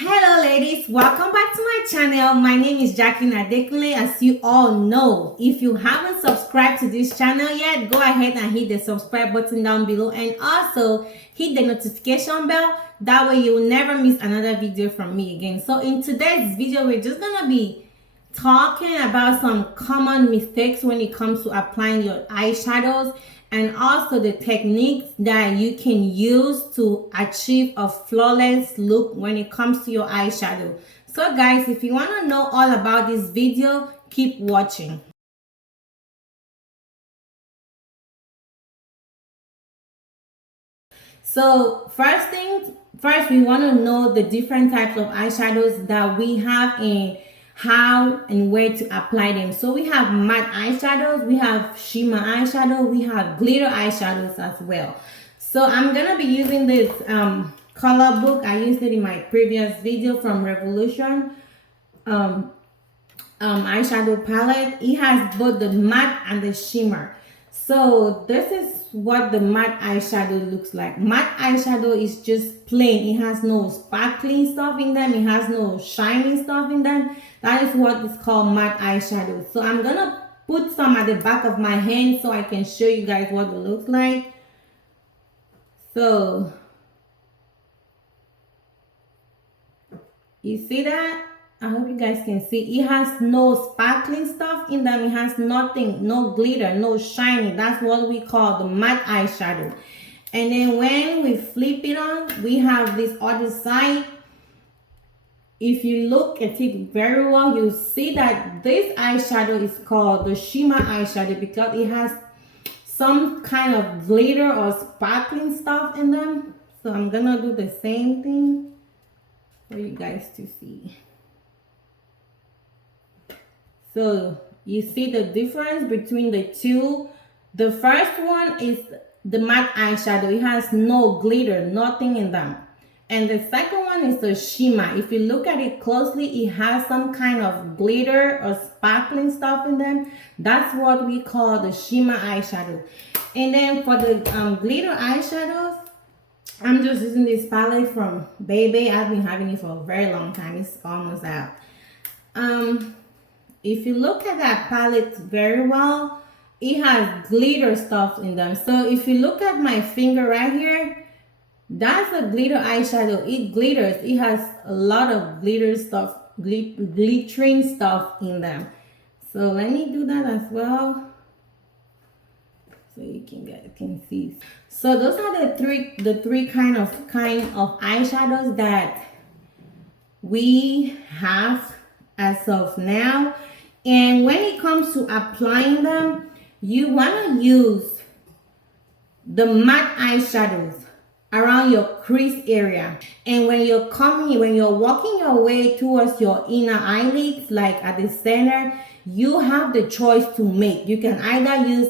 Hello ladies, welcome back to my channel. My name is JACQUE-BELLE. As you all know, if you haven't subscribed to this channel yet, go ahead and hit the subscribe button down below and also hit the notification bell. That way you will never miss another video from me again. So in today's video, we're just gonna be talking about some common mistakes when it comes to applying your eyeshadows and also the techniques that you can use to achieve a flawless look when it comes to your eyeshadow. So guys, if you want to know all about this video, keep watching. So first we want to know the different types of eyeshadows that we have and how and where to apply them. So we have matte eyeshadows, we have shimmer eyeshadow, we have glitter eyeshadows as well. So I'm gonna be using this color book. I used it in my previous video from Revolution eyeshadow palette. It has both the matte and the shimmer. So this is what the matte eyeshadow looks like. Matte eyeshadow is just plain. It has no sparkling stuff in them. It has no shiny stuff in them. That is what is called matte eyeshadow. So I'm gonna put some at the back of my hand so I can show you guys what it looks like. So you see that? I hope you guys can see. It has no sparkling stuff in them. It has nothing, no glitter, no shiny. That's what we call the matte eyeshadow. And then when we flip it on, we have this other side. If you look at it very well, you'll see that this eyeshadow is called the shimmer eyeshadow because it has some kind of glitter or sparkling stuff in them. So I'm gonna do the same thing for you guys to see. So you see the difference between the two. The first one is the matte eyeshadow. It has no glitter, nothing in them. And the second one is the shimmer. If you look at it closely, it has some kind of glitter or sparkling stuff in them. That's what we call the shimmer eyeshadow. And then for the glitter eyeshadows, I'm just using this palette from Baby. I've been having it for a very long time. It's almost out. If you look at that palette very well, it has glitter stuff in them. So if you look at my finger right here, that's a glitter eyeshadow. It glitters. It has a lot of glitter stuff, glittering stuff in them. So let me do that as well, so you can see. So those are the three kind of eyeshadows that we have as of now. And when it comes to applying them, you want to use the matte eyeshadows around your crease area. And when you're walking your way towards your inner eyelids, like at the center, you have the choice to make. You can either use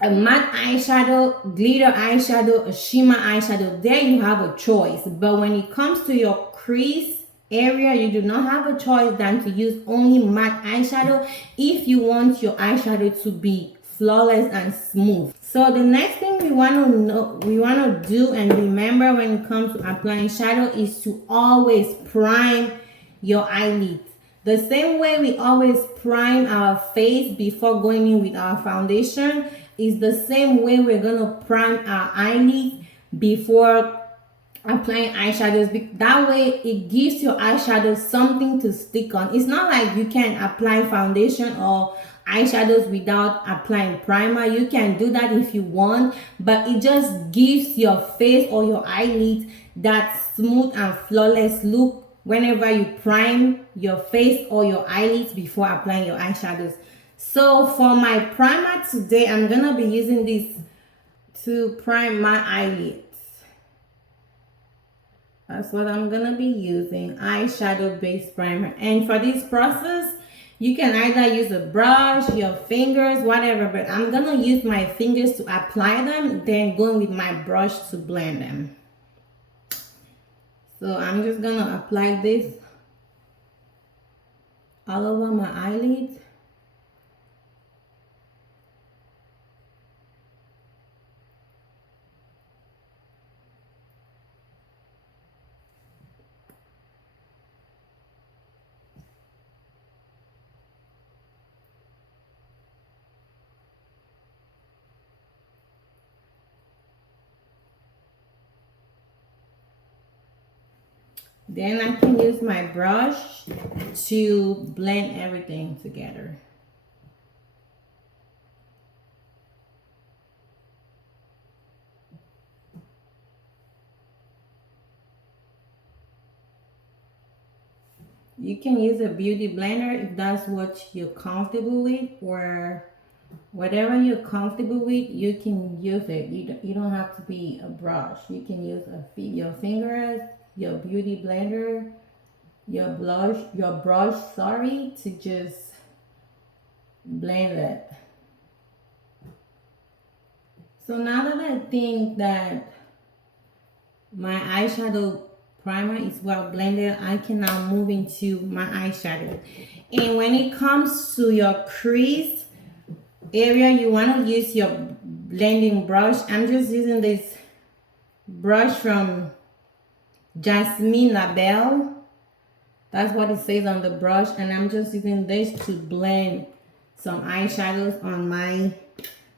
a matte eyeshadow, glitter eyeshadow, a shimmer eyeshadow. There you have a choice. But when it comes to your crease area, you do not have a choice than to use only matte eyeshadow if you want your eyeshadow to be flawless and smooth. So the next thing we want to do and remember when it comes to applying shadow is to always prime your eyelids. The same way we always prime our face before going in with our foundation is the same way we're gonna prime our eyelids before applying eyeshadows. That way it gives your eyeshadow something to stick on. It's not like you can apply foundation or eyeshadows without applying primer. You can do that if you want, but it just gives your face or your eyelids that smooth and flawless look whenever you prime your face or your eyelids before applying your eyeshadows. So for my primer today, I'm gonna be using this to prime my eyelids. That's what I'm gonna be using, eyeshadow based primer. And for this process, you can either use a brush, your fingers, whatever, but I'm gonna use my fingers to apply them, then going with my brush to blend them. So I'm just gonna apply this all over my eyelids. Then I can use my brush to blend everything together. You can use a beauty blender if that's what you're comfortable with, or whatever you're comfortable with, you can use it. You don't have to be a brush. You can use your fingers, your beauty blender, your brush, sorry, to just blend it. So now that I think that my eyeshadow primer is well blended, I can now move into my eyeshadow. And when it comes to your crease area, you want to use your blending brush. I'm just using this brush from JACQUE-BELLE. That's what it says on the brush, and I'm just using this to blend some eyeshadows on my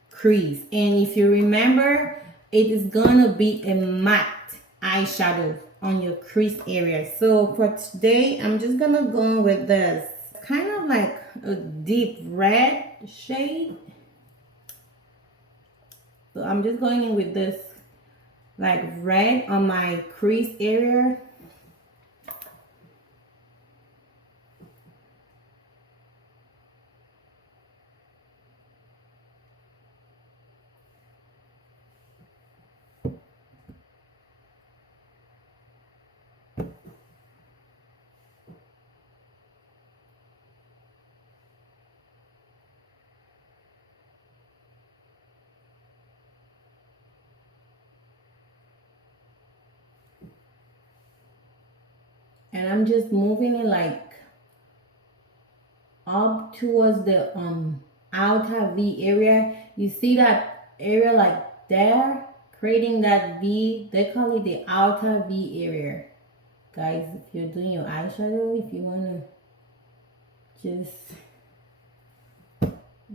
crease. And if you remember, it is gonna be a matte eyeshadow on your crease area. So for today, I'm just gonna go with this kind of like a deep red shade. So I'm just going in with this like red on my crease area. And I'm just moving it like up towards the outer V area. You see that area like there, creating that V. They call it the outer V area. Guys, if you're doing your eyeshadow, if you want to just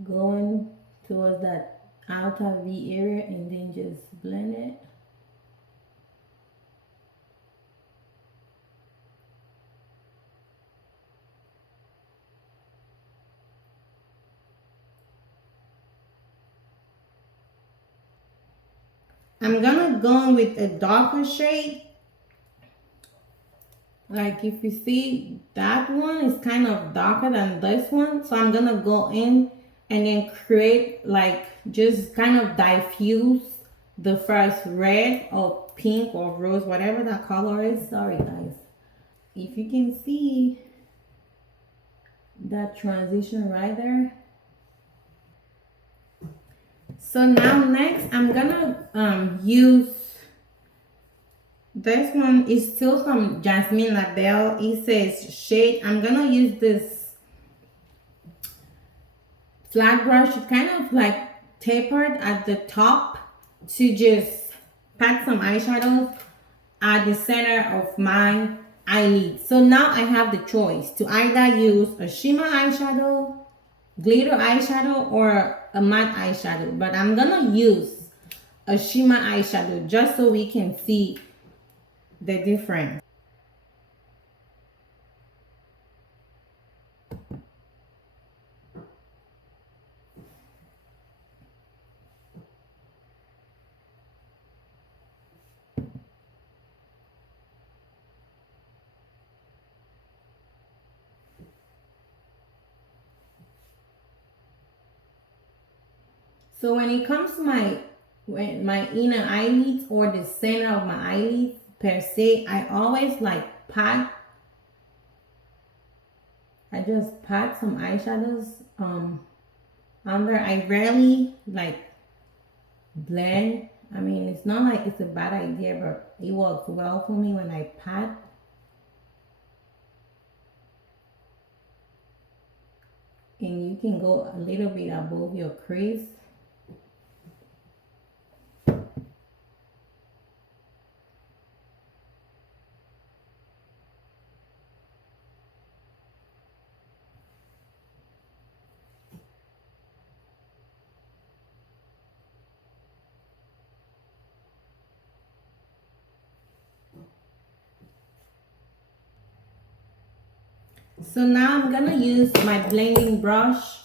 go in towards that outer V area and then just blend it. I'm gonna go with a darker shade. Like if you see, that one is kind of darker than this one. So I'm gonna go in and then create like just kind of diffuse the first red or pink or rose, whatever that color is. Sorry guys. If you can see that transition right there. So now next I'm gonna use this one. Is still from JACQUE-BELLE. It says shade. I'm gonna use this flat brush. It's kind of like tapered at the top to just pat some eyeshadow at the center of my eyelid. So now I have the choice to either use a shimmer eyeshadow, glitter eyeshadow, or a matte eyeshadow. But I'm gonna use a shimmer eyeshadow just so we can see the difference. So when it comes to my inner eyelids or the center of my eyelids per se, I always like pat. I just pat some eyeshadows under. I rarely like blend. I mean, it's not like it's a bad idea, but it works well for me when I pat. And you can go a little bit above your crease. So now I'm gonna use my blending brush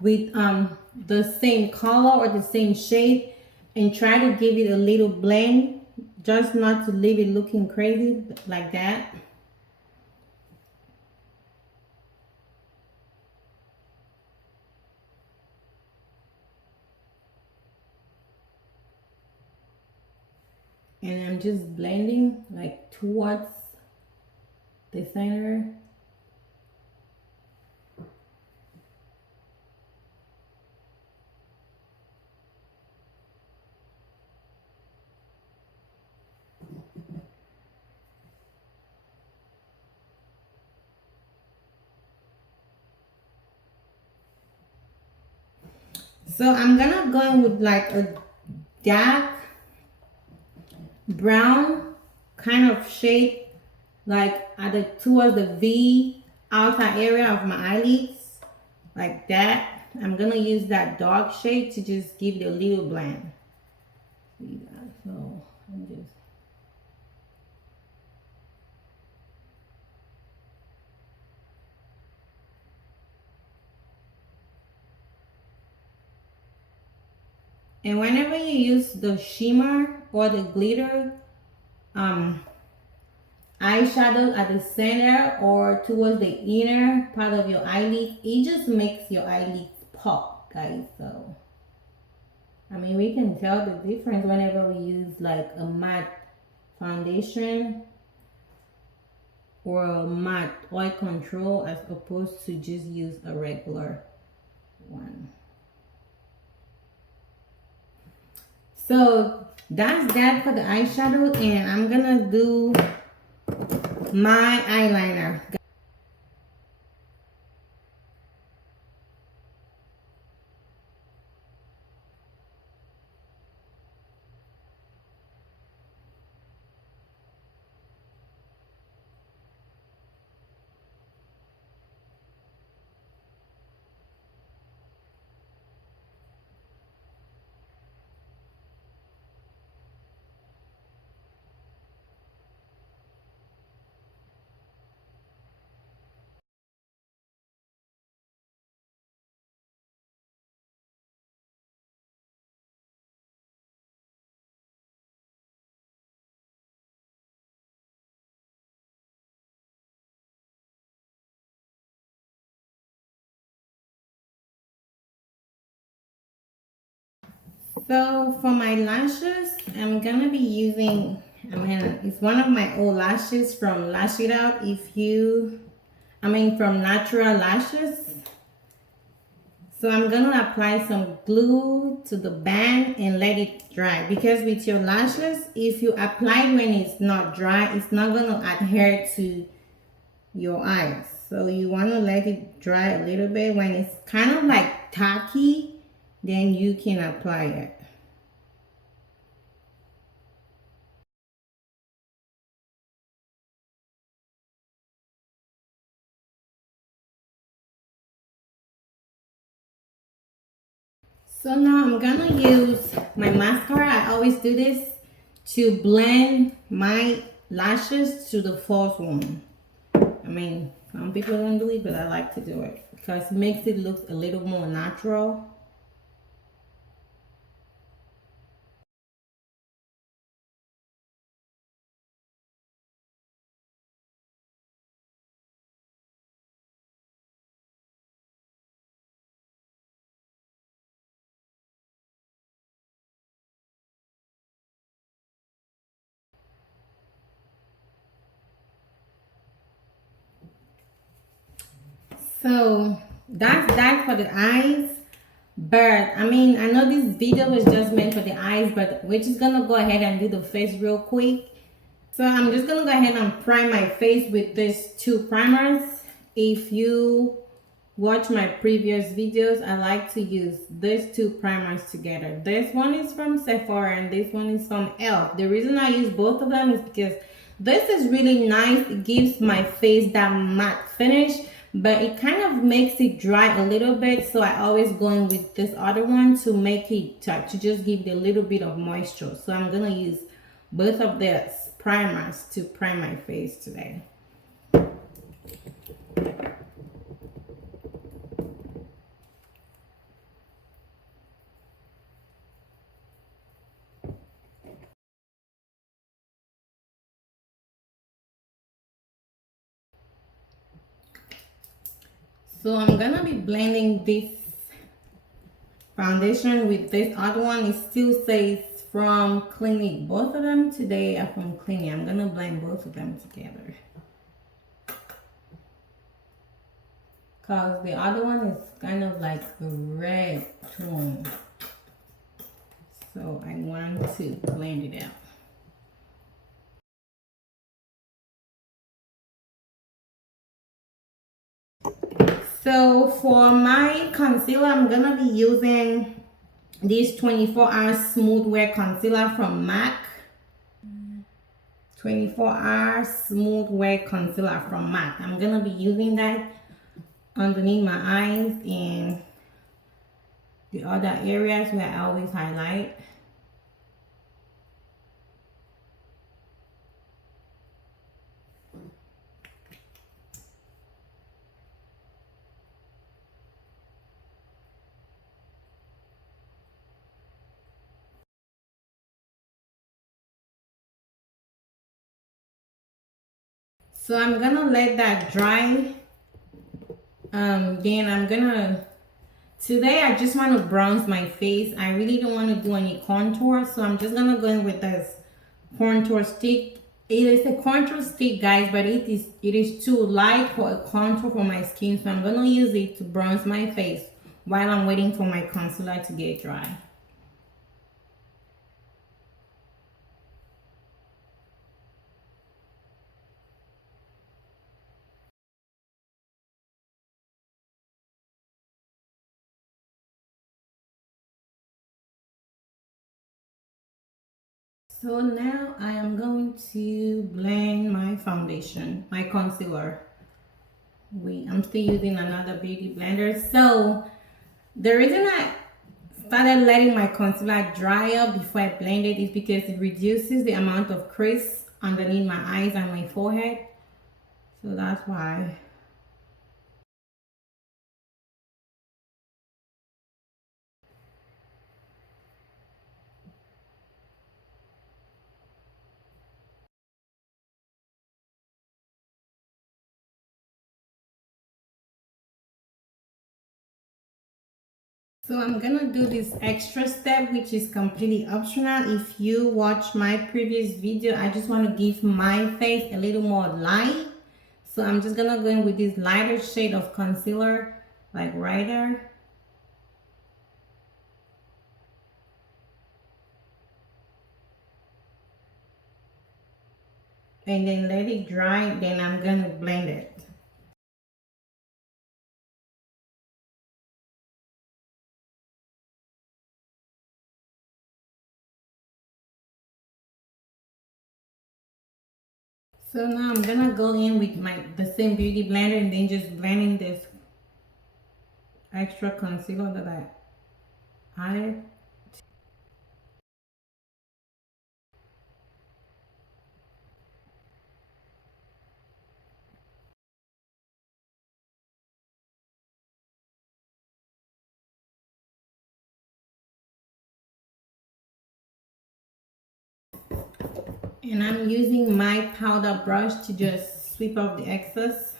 with the same color or the same shade and try to give it a little blend, just not to leave it looking crazy like that. And I'm just blending like towards the center. So I'm gonna go in with like a dark brown kind of shade, like at the towards the V outer area of my eyelids, like that. I'm gonna use that dark shade to just give it a little blend. See that? So I'm just. And whenever you use the shimmer or the glitter um eyeshadow at the center or towards the inner part of your eyelid, it just makes your eyelids pop, guys. So I mean, we can tell the difference whenever we use like a matte foundation or a matte oil control as opposed to just use a regular one. So that's that for the eyeshadow, and I'm gonna do my eyeliner. So for my lashes, I'm gonna be using, I mean, it's one of my old lashes from Lash It Out. If you, I mean, from Natural Lashes. So I'm gonna apply some glue to the band and let it dry, because with your lashes, if you apply it when it's not dry, it's not gonna adhere to your eyes. So you want to let it dry a little bit. When it's kind of like tacky, then you can apply it. So now I'm gonna use my mascara. I always do this to blend my lashes to the false one. I mean, some people don't do it, but I like to do it because it makes it look a little more natural. So that's that for the eyes. But I mean, I know this video was just meant for the eyes, but we're just gonna go ahead and do the face real quick. So I'm just gonna go ahead and prime my face with these two primers. If you watch my previous videos, I like to use these two primers together. This one is from Sephora and this one is from L. The reason I use both of them is because this is really nice. It gives my face that matte finish, but it kind of makes it dry a little bit. So I always go in with this other one to make it to just give it a little bit of moisture. So I'm gonna use both of these primers to prime my face today. So I'm gonna be blending this foundation with this other one. It still says from Clinique. Both of them today are from Clinique. I'm gonna blend both of them together, because the other one is kind of like a red tone. So I want to blend it out. So for my concealer, I'm gonna be using this 24-hour smooth wear concealer from MAC. 24-hour smooth wear concealer from MAC. I'm gonna be using that underneath my eyes and the other areas where I always highlight. So I'm gonna let that dry. Then I'm gonna, today I just want to bronze my face. I really don't want to do any contour, so I'm just gonna go in with this contour stick. It is a contour stick, guys, but it is too light for a contour for my skin, so I'm gonna use it to bronze my face while I'm waiting for my concealer to get dry. So now I am going to blend my foundation, my concealer. I'm still using another beauty blender. So the reason I started letting my concealer dry up before I blend it is because it reduces the amount of crease underneath my eyes and my forehead. So that's why. So I'm gonna do this extra step, which is completely optional. If you watch my previous video, I just want to give my face a little more light. So I'm just gonna go in with this lighter shade of concealer, like right there. And then let it dry, then I'm gonna blend it. So now I'm gonna go in with the same beauty blender and then just blending this extra concealer that I added. And I'm using my powder brush to just sweep off the excess.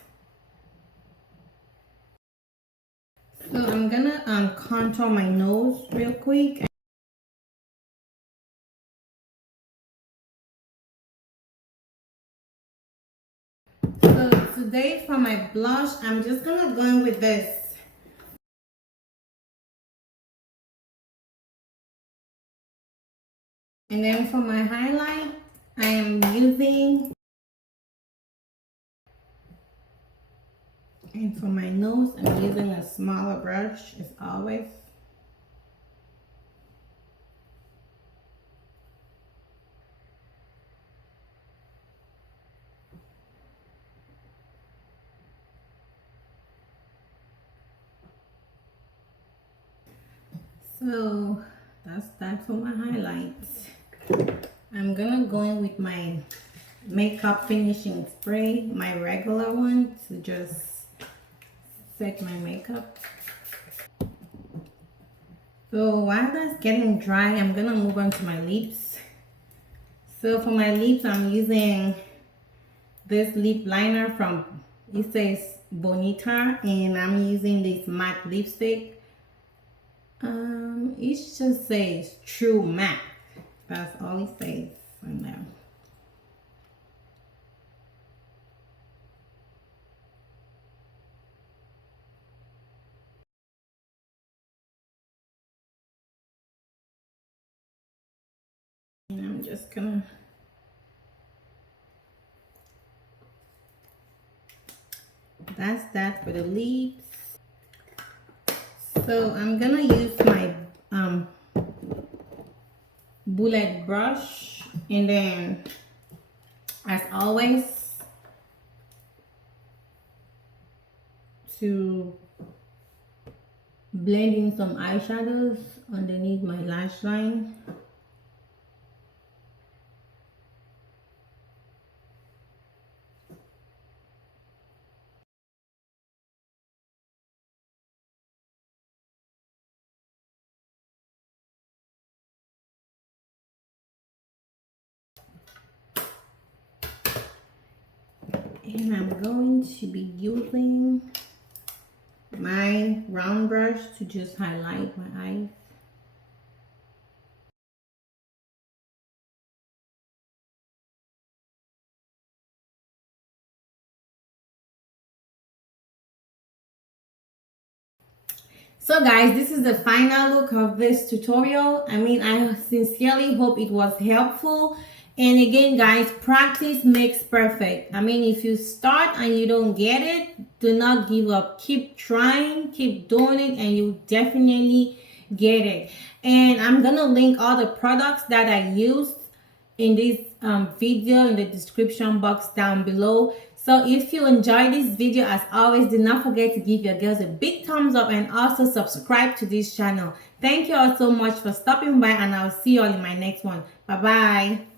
So I'm gonna contour my nose real quick. So today for my blush, I'm just gonna go in with this. And then for my highlight, I am using, and for my nose, I'm using a smaller brush as always. So that's that for my highlights. I'm gonna go in with my makeup finishing spray, my regular one, to just set my makeup. So while that's getting dry, I'm gonna move on to my lips. So for my lips, I'm using this lip liner from, it says Bonita, and I'm using this matte lipstick. It just says True Matte. That's all it says on there. And I'm just gonna that's that for the lips. So I'm gonna use my bullet brush, and then as always to blend in some eyeshadows underneath my lash line. And I'm going to be using my round brush to just highlight my eyes. So guys, this is the final look of this tutorial. I mean, I sincerely hope it was helpful. And again, guys, practice makes perfect. I mean, if you start and you don't get it, do not give up. Keep trying, keep doing it, and you definitely get it. And I'm gonna link all the products that I used in this video in the description box down below. So if you enjoyed this video, as always, do not forget to give your girls a big thumbs up and also subscribe to this channel. Thank you all so much for stopping by, and I'll see you all in my next one. Bye bye.